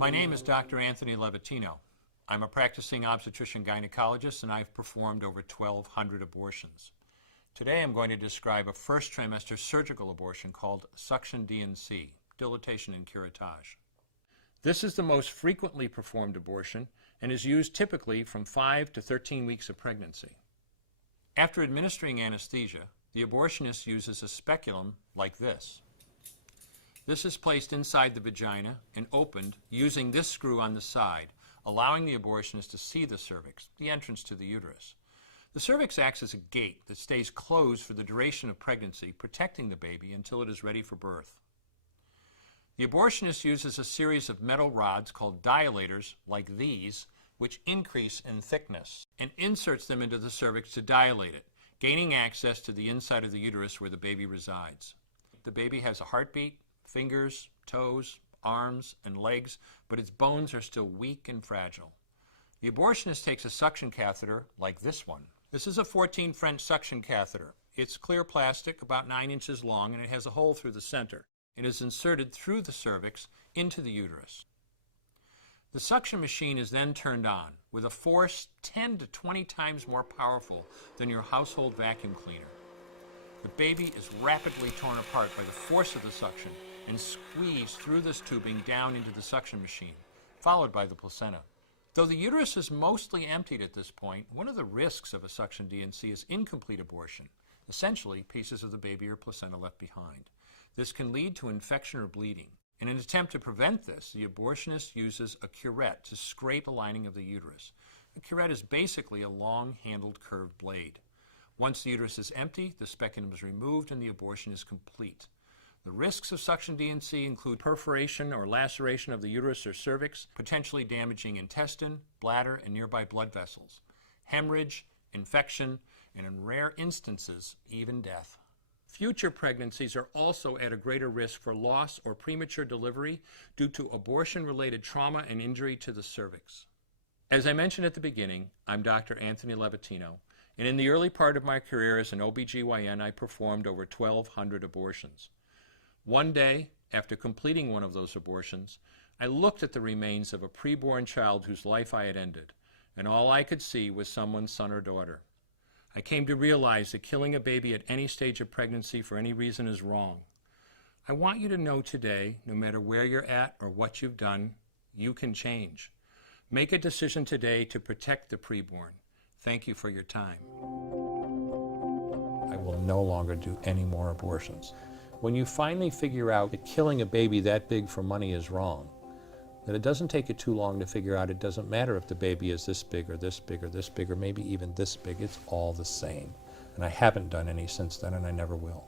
My name is Dr. Anthony Levatino. I'm a practicing obstetrician-gynecologist and I've performed over 1,200 abortions. Today I'm going to describe a first trimester surgical abortion called suction D&C, dilatation and curettage. This is the most frequently performed abortion and is used typically from 5 to 13 weeks of pregnancy. After administering anesthesia, the abortionist uses a speculum like this. This is placed inside the vagina and opened using this screw on the side, allowing the abortionist to see the cervix, the entrance to the uterus. The cervix acts as a gate that stays closed for the duration of pregnancy, protecting the baby until it is ready for birth. The abortionist uses a series of metal rods called dilators, like these, which increase in thickness, and inserts them into the cervix to dilate it, gaining access to the inside of the uterus where the baby resides. The baby has a heartbeat, fingers, toes, arms, and legs, but its bones are still weak and fragile. The abortionist takes a suction catheter like this one. This is a 14 French suction catheter. It's clear plastic, about 9 inches long, and it has a hole through the center. It is inserted through the cervix into the uterus. The suction machine is then turned on with a force 10 to 20 times more powerful than your household vacuum cleaner. The baby is rapidly torn apart by the force of the suction and squeezed through this tubing down into the suction machine, followed by the placenta. Though the uterus is mostly emptied at this point, one of the risks of a suction D&C is incomplete abortion, essentially pieces of the baby or placenta left behind. This can lead to infection or bleeding. In an attempt to prevent this, the abortionist uses a curette to scrape the lining of the uterus. A curette is basically a long-handled curved blade. Once the uterus is empty, the speculum is removed and the abortion is complete. The risks of suction D&C include perforation or laceration of the uterus or cervix, potentially damaging intestine, bladder, and nearby blood vessels, hemorrhage, infection, and in rare instances, even death. Future pregnancies are also at a greater risk for loss or premature delivery due to abortion-related trauma and injury to the cervix. As I mentioned at the beginning, I'm Dr. Anthony Levatino, and in the early part of my career as an OBGYN, I performed over 1,200 abortions. One day, after completing one of those abortions, I looked at the remains of a preborn child whose life I had ended, and all I could see was someone's son or daughter. I came to realize that killing a baby at any stage of pregnancy for any reason is wrong. I want you to know today, no matter where you're at or what you've done, you can change. Make a decision today to protect the preborn. Thank you for your time. I will no longer do any more abortions. When you finally figure out that killing a baby that big for money is wrong, that it doesn't take you too long to figure out it doesn't matter if the baby is this big or this big or this big or maybe even this big, it's all the same. And I haven't done any since then and I never will.